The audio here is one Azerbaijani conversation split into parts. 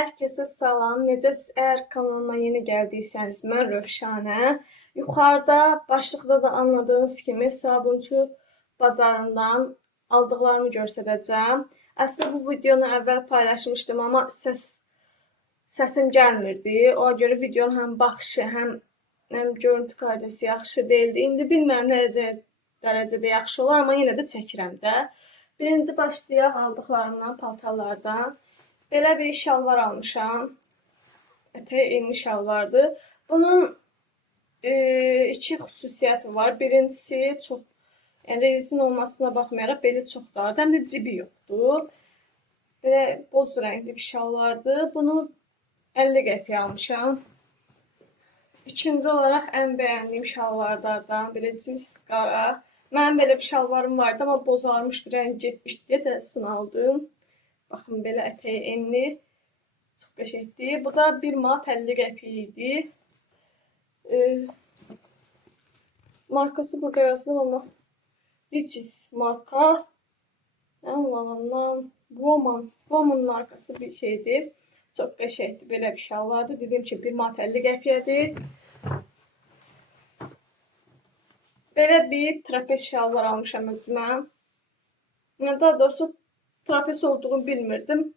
Herkese salam. Necəsiz? Eğer kanalıma yeni geldiyseniz mən Rövşanə. Yuxarıda başlıqda da anladığınız kimi Sabunçu bazarından aldıqlarımı göstərəcəm. Əslində bu videonu əvvəl paylaşmışdım, amma səsim gəlmirdi. Ona görə videonun həm baxışı, həm görüntü kalitəsi yaxşı değildi. İndi bilmirəm nə dərəcədə yaxşı olar, amma yenə də çəkirəm də. Birinci başlayaq aldıqlarımdan, paltarlardan. Belə bir şalvar almışam. Ətəyi enli şalvardır. Bunun iki xüsusiyyəti var. Birincisi çox rezin olmasına baxmayaraq beli çox dardır. Həm də cibi yoxdur. Belə boz rəngli bir şalvardır. Bunu 50 qəpiyə almışam. İkinci olaraq ən bəyəndiyim şalvarlardan belə cins qara. Mənim belə bir şalvarım vardı, amma bozarmışdı, rəngi getmişdi deyə təsini aldım. Baxın, belə ətəyi enli. Çox qəşəngdir. Bu da 1 manat 50 qəpik idi. Markası burada yazılıb, amma Riches marka. Woman markası bir şeydir. Çox qəşəngdir. Belə bir şalvardır. Dediyim ki 1 manat 50 qəpiyə. Belə bir trapez şalvar almışam özümə. Daha doğrusu trapez olduğunu bilmirdim.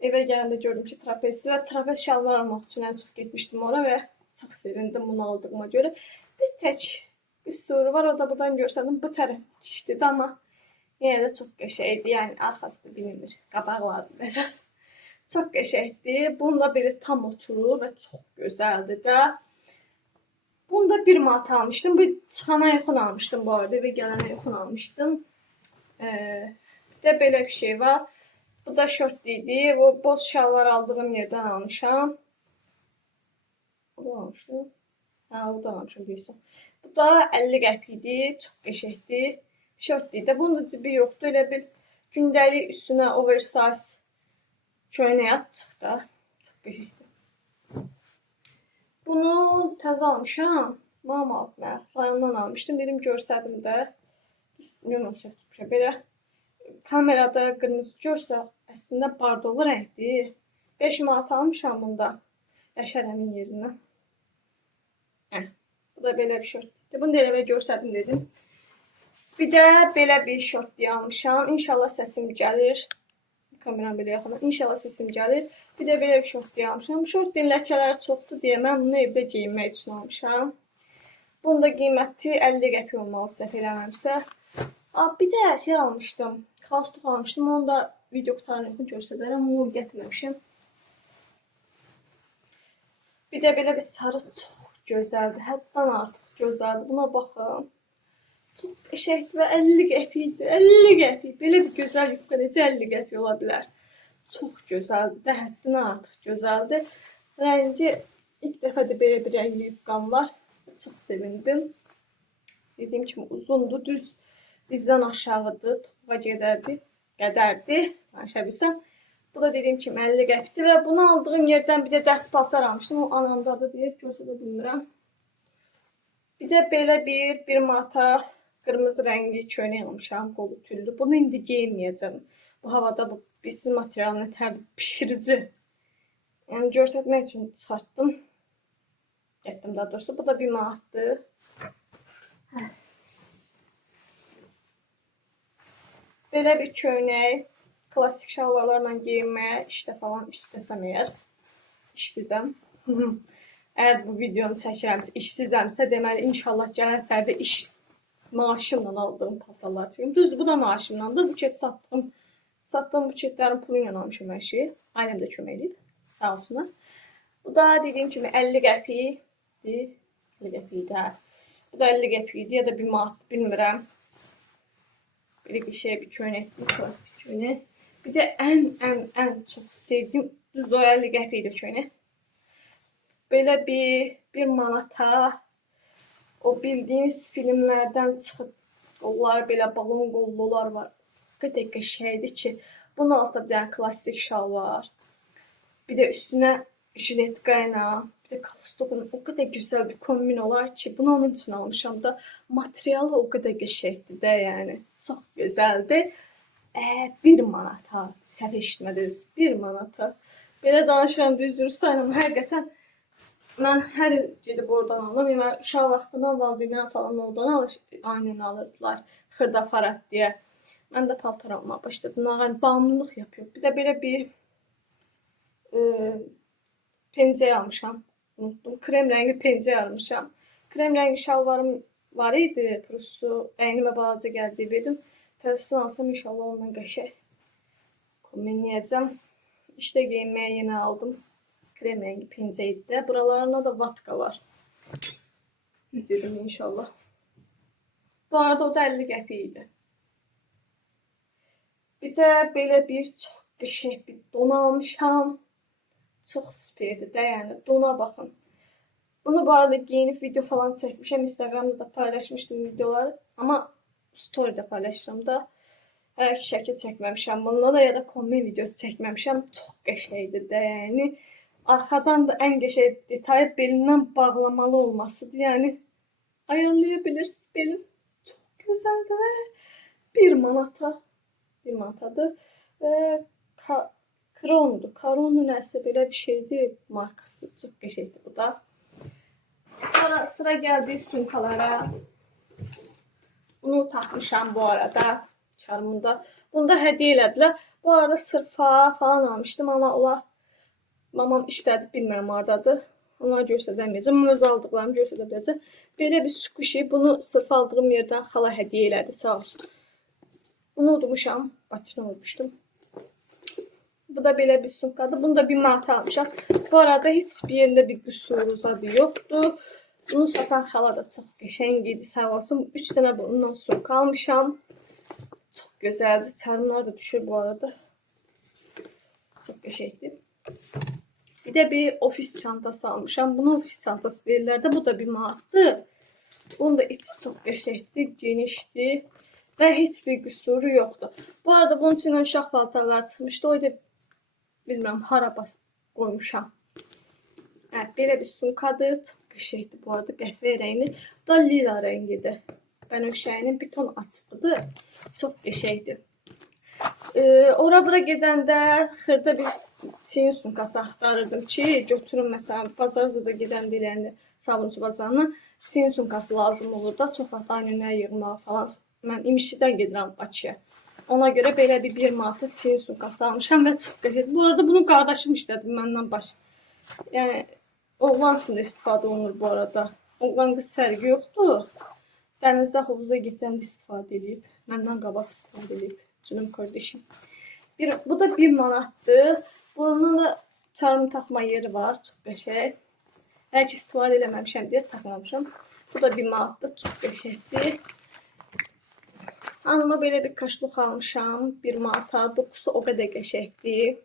Eve gələndə gördüm ki trapezdir və trapez şalvar almaq üçün ən çox getmişdim ora və çox sevindim bunu aldığıma görə. Bir tək qüsuru var, o da buradan görsədim bu tərəf tikişdir, amma yenə də çox qəşəngdir. Yəni arxası da bilinmir, qabaq lazım əsas. Çox qəşəngdir. Bunda belə tam oturur və çox gözəldir də. Bunu da 1 manat almışdım. Bu çıxana yaxın almışdım bu arada. Eve gələnə yaxın almışdım. Bir de belə bir şey var. Bu da şort idi. Bu boz şalvar aldığım yerden almışam. Bunu almışdım. Buradan almışam deyirsən. Bu da 50 qəpik idi. Çox qəşəngdir. Şort idi. Bunun da cibi yoxdur. Elə bir gündəlik üstünə oversize köynək atıq da. Çox qəşəngdir. Bunu təzə almışam. Mama alıb mən. Rayondan almışdım. Dedim görsədim də. Nümunə tutmuşam. Belə kamerada qırmızı görsək, əslində bardolu rəngdir. 5 manat almışam bunda. Yaşarəmin yerindən. Bu da belə bir şortdur. Bunu da elə görsədim dedim. Bir də belə bir şort almışam. İnşallah səsim gəlir. Kameram belə yaxına. İnşallah səsim gəlir. Bir də belə bir şort almışam. Bu şortun ləkələri çoxdur deyə mən bunu evdə geyinmək üçün almışam. Bunun da qiyməti 50 qəpik olmalı, səhv eləməmsə. Bir də şey almışdım. Xalstuk almışdım. Onu da video qutarını göstərərəm. Onu gətirməmişim. Bir də belə bir sarı çox gözəldir. Həddən artıq gözəldir. Buna baxın. Çox qəşəngdir və 50 qəpikdir. 50 qəpik. Belə bir gözəl yubka necə 50 qəpik ola bilər? Çox gözəldir də, həddən artıq gözəldir. Rəngi ilk dəfə də belə bir rəngli yubqam var. Çox sevindim. Dediyim kimi uzundur, düz dizdən aşağıdır, topuğa qədərdir, danışa bilsəm. Bu da dediyim kimi 50 qəpikdir və bunu aldığım yerdən bir də dəst paltar almışdım. O anamdadır deyə görsə də bilmirəm. Bir də belə bir manata qırmızı rəngli köynək almışam, qolu tüllü. Bunu indi geyinməyəcəm. Bu havada bu bizim material nətərdir, pişirici. Yəni göstərmək üçün çıxartdım. Getdim daha doğrusu. Bu da 1 manatdır. Belə bir köynək, klasik şalvarlarla geyinməyə, işdə falan işləsəm əgər, işsizəm. Əgər bu videonu çəkirəmsə, işsizəmsə, deməli inşallah gələn sərdə iş maaşımla aldığım paltarlar çəkim. Düz bu da maaşımlandır. Buket satdığım buketlərin pulu ilə almışım hər şeyi. Ailəm də kömək edib, sağ olsunlar. Bu da dediyim kimi 50 qəpikdir. 50 qəpikdir, hə. Bu da 50 qəpikdir ya da 1 manat, bilmirəm. Böyle bir şey, bir köynəkdir, klasik köynək. Bir de ən çox sevdiğim düz o 50 qəpikdir köynək. Belə bir manata o bildiğiniz filmlərdən çıxıb qolları belə balon qollular var. O qədər qəşəngdir ki, bunun altında bir dənə klasik şal var. Bir de üstünə jiletka ilə, bir de kalstokun o kadar güzel bir kombin olar ki, bunu onun için almışam da materialı o kadar qəşəngdir də yəni. Çox gözəldir. 1 manata, səhv eşitmədiniz, 1 manata Belə danışıram düzdür, sayıram. Həqiqətən mən hər il gedib oradan alıram. Yəni uşaq vaxtından valideynlər falan oradan aynen alırdılar. Xırda Farad deyə. Mən də paltar almağa başladım. Nağan bağımlılıq yapıyor. Bir də belə bir pencək almışam. Unuttum. Krem rəngi pencək almışam. Krem rəngi şalvarım var idi. Prosto əynimə balaca gəldi verdim. Təsir alsam inşallah ondan qəşəng kombinləyəcəm. İşte giyinməyə yeni aldım. Krem rəngi pencəydi də. Buralarına da vatka var. Düz dedim inşallah. Bu arada o da 50 qəpik idi. Bir də belə bir çox qəşəng bir don almışam. Çox süperdir də, yəni dona baxın. Bunu bu arada giyinib video falan çəkmişəm. Instagramda da paylaşmışdım videoları. Amma story'də paylaşıram da. Hələ ki şəkil çəkməmişəm. Bununla da ya da kombi videosu çəkməmişəm. Çox qəşəngdir də, yəni. Arxadan da ən qəşəng detayı belindən bağlamalı olmasıdır. Yəni ayarlayabilirsiniz belin. Çox gözəldir və 1 manata. 1 manatadır. Krondur. Kronu nəsə belə bir şeydir. Markası çox qəşəngdir bu da. Sonra sıra gəldi sumkalara. Bunu taxmışam bu arada. Çarmında. Bunu da hədiyyə elədilər. Bu arada sırfa falan almışdım amma ola mamam işlədi, bilmirəm hardadır. Onları göstərməyəcəm. Mən öz aldıqlarımı göstərə biləcəm. Belə bir squishy. Bunu sırfa aldığım yerdən xala hədiyyə elədi. Sağ olsun. Bunu udmuşam. Bakıdan olmuşdum. Bu da belə bir sumkadır. Bunu da 1 manata almışam. Bu arada heç bir yerində bir qüsuru zadı yoxdur. Bunu satan xala da çox qəşəng idi. Sağ olsun. 3 dənə bundan sumka almışam. Çox gözəldir. Çarmlar da düşür bu arada. Çox qəşəngdir. Bir də bir ofis çantası almışam. Bunu ofis çantası deyirlər də. Bu da 1 manatdır. Bunun da içi çox qəşəngdir, genişdir və heç bir qüsuru yoxdur. Bu arada bunun içindən uşaq paltarları çıxmışdı. O da bilmirəm hara qoymuşam. Evet, belə bir sumkadır. Çox qəşəngdir bu arada. Qəhvə rəngli. Bu da lila rəngidir. Bənövşəyinin bir ton açıqdır. Çox qəşəngdir. Ora-bura gedəndə xırda bir çiyin sumkası axtarırdım ki, götürüm məsələn bazara da gedəndə yəni sabunçu bazarına çiyin sumkası lazım olur da, çox vaxt aynı yığmağa falan. Mən İmişlidən gedirəm Bakıya. Ona görə belə bir 1 manata çiyin sumkası almışam və çox qəşəngdir. Bu arada bunu qardaşım işlədi məndən baş. Yəni oğlan üçün də istifadə olunur bu arada. Oğlan qız sərgi yoxdur. Dənizdə hovuza gedəndə istifadə edib. Məndən qabaq istifadə edib. Canım kardeşim. Bu da 1 manatdır. Bunun da çarmı taxma yeri var. Çox qəşəng. Hələ ki istifadə eləməmişəm deyə taxmamışam. Bu da 1 manatdır. Çox qəşəngdir. Hanıma belə bir kaşluq almışam. 1 manata. Dokusu o qədər qəşəngdir.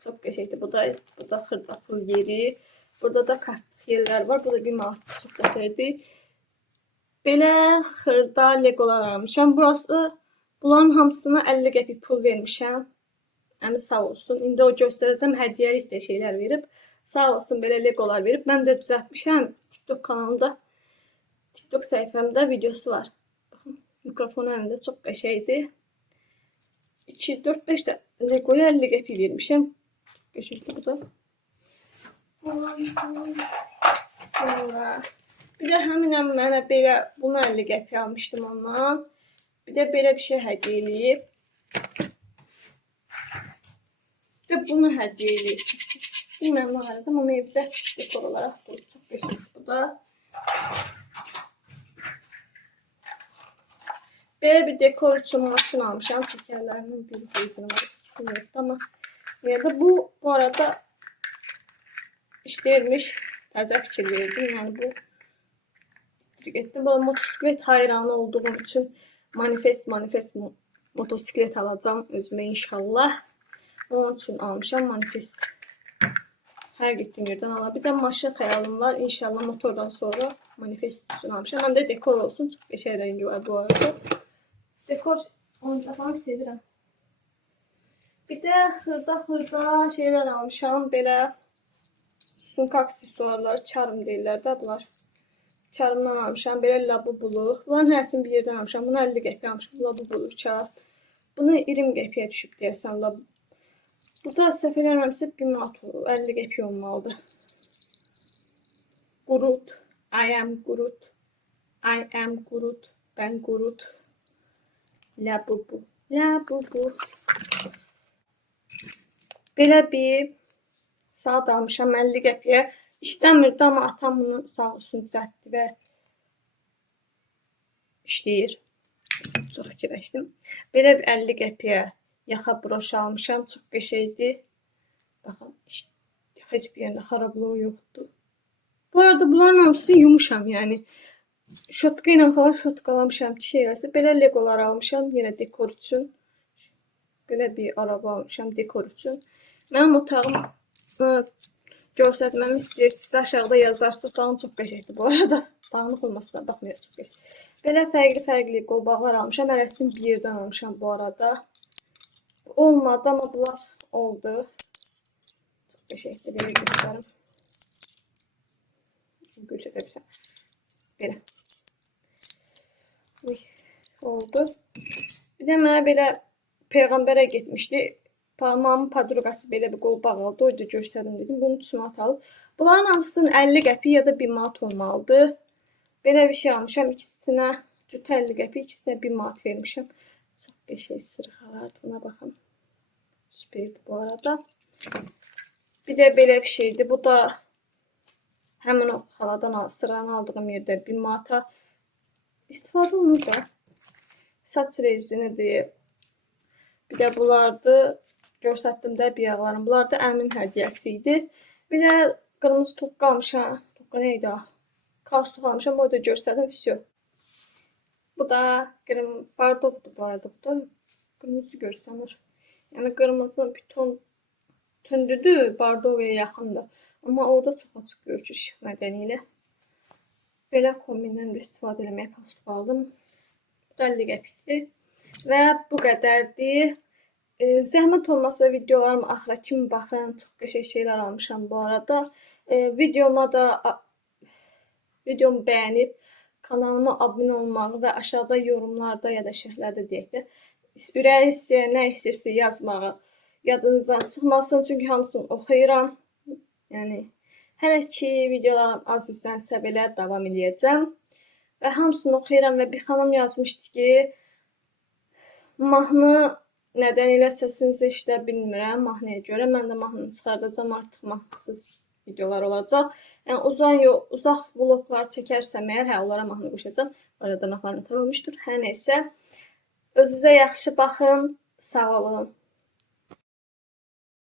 Çox qəşəngdir. Bu da xırda pul yeri. Burada da kartlıq yerlər var. Bu da 1 manatdır. Çox qəşəngdir. Belə xırda legolar almışam. Bunların hamısına 50 qəpik pul vermişəm. Əmi sağ olsun. İndi o göstərəcəm. Hədiyyəlik də şeylər verib. Sağ olsun belə legolar verib. Mən də düzəltmişəm. TikTok kanalımda, TikTok səhifəmdə videosu var. Baxın, mikrofonu əlində çox qəşəngdir. 2, 4, 5 də legoya 50 qəpik vermişəm. Çox qəşəngdir bu da. Bir də həminəm mənə belə bunu 50 qəpik almışdım ondan. Bir də belə bir şey hədiyyə eləyib. Bir də bunu hədiyyə eləyib. Bilməm nə alacağam, amma evdə dekor olaraq durur. Çox qəşəngdir bu da. Belə bir dekor üçün maşın almışam. Şəkərlərinin bir bezini var. İkisini yoxdur, amma yerdə bu arada işləyirmiş. Təzə fikir verdim. Yəni bu getdim. Bu motosiklet hayranı olduğum üçün manifest motosiklet alacağım özümə inşallah. Onun üçün almışam manifest. Hər getdiyim yerdən ala. Bir də maşın xəyalım var. İnşallah motordan sonra manifest üçün almışam. Həm də dekor olsun. Çox qəşəng rəngi var bu arada. Dekor oyuncaqlarını sevirəm. Bir də xırda şeylər almışam. Belə sumka aksesuarları, çarm deyirlər də bunlar. Çarmdan almışam. Belə labubulu. Bunların hərəsini bir yerdən almışam. Bunu 50 qəpik almışam. Labubulu çar. Bunu 20 qəpiyə düşüb deyəsən. Burada səhv eləmirəmsə 1 manat 50 qəpik olmalıdır. Groot. I am Groot. I am Groot. Ben Groot. Labubu. Labubu. Belə bir saat almışam 50 qəpiyə. İşləmirdi, amma atam bunu sağ olsun düzəltdi və işləyir. Çox fikirləşdim. Belə bir 50 qəpiyə yaxa broş almışam. Çox qəşəngdir. Baxın, heç bir yerində xarablığı yoxdur. Bu arada bunların hamısı yumuşam, yəni. Şotka ilə falan şotkalamışam ki, şey eləsə. Belə legolar almışam, yenə dekor üçün. Belə bir araba almışam dekor üçün. Mənim otağım göstərməmi istəyirsiniz, aşağıda yazarsınız. Otağım çox qəşəngdir bu arada. Dağınıq olmasına baxmayın, çox qəşəng. Belə fərqli qolbaqlar almışam. Hərəsini bir yerdən almışam bu arada. Olmadı, amma bunlar oldu. Çox qəşəngdir, belə göstərim. Götürəbilsəm. Belə. Oldu. Bir də mənə belə Peyğəmbərə getmişdi. Mamamın padruqası belə bir qolbaq aldı. Oydu göstərdim dedim. Bunu tüsmat alıb. Bunların hamısının 50 qəpik ya da 1 manat olmalıdır. Belə bir şey almışam. İkisinə cüt 50 qəpik, ikisinə 1 manat vermişəm. Çox qəşəng sırğalardır. Buna baxın. Süperdir bu arada. Bir də belə bir şeydir. Bu da həmin o xaladan sıranı aldığım yerdə 1 manata istifadə olunur da. Saç rezinidir. Bir də bunlardır. Göstərdim də biyaqlarım. Bunlar da əmin hədiyyəsi idi. Bir də qırmızı toqqa almışam. Toqqa neydi o? Kalstuk almışam. O da göstərdim. Visyo. Bu da bardokdur bu arada. Bu da qırmızı göstəmir. Yəni qırmızı bir ton tündüdür. Bardoqya yaxındır. Amma orada çox açıq görünür işıq nedeniyle. Belə kombindən də istifadə eləməyə kalstuk aldım. Bu da 50 qəpikdir. Və bu qədərdir. Zəhmət olmasa videolarımı axıra kimi baxın. Çox qəşəng şeylər almışam bu arada. Videomu bəyənib kanalıma abunə olmağı və aşağıda yorumlarda ya da şərhlərdə deyək də ürəyiniz istəyən nə istəyirsə yazmağı yadınızdan çıxmasın. Çünki hamısını oxuyuram. Yəni hələ ki videolarım az izlənsə belə davam edəcəm. Və hamısını oxuyuram və bir xanım yazmışdı ki, mahnı nedeniyle sesinizi eşidə bilmirəm mahnıya görə. Mən də mahnını çıxardacağam, artıq mahnısız videolar olacaq. Yəni uzaq vloglar çəkərsəm əgər, onlara mahnı qoşacağam. Arada dırnaqlarım nətər olmuşdur. Hər neysə, özünüzə yaxşı baxın, sağ olun.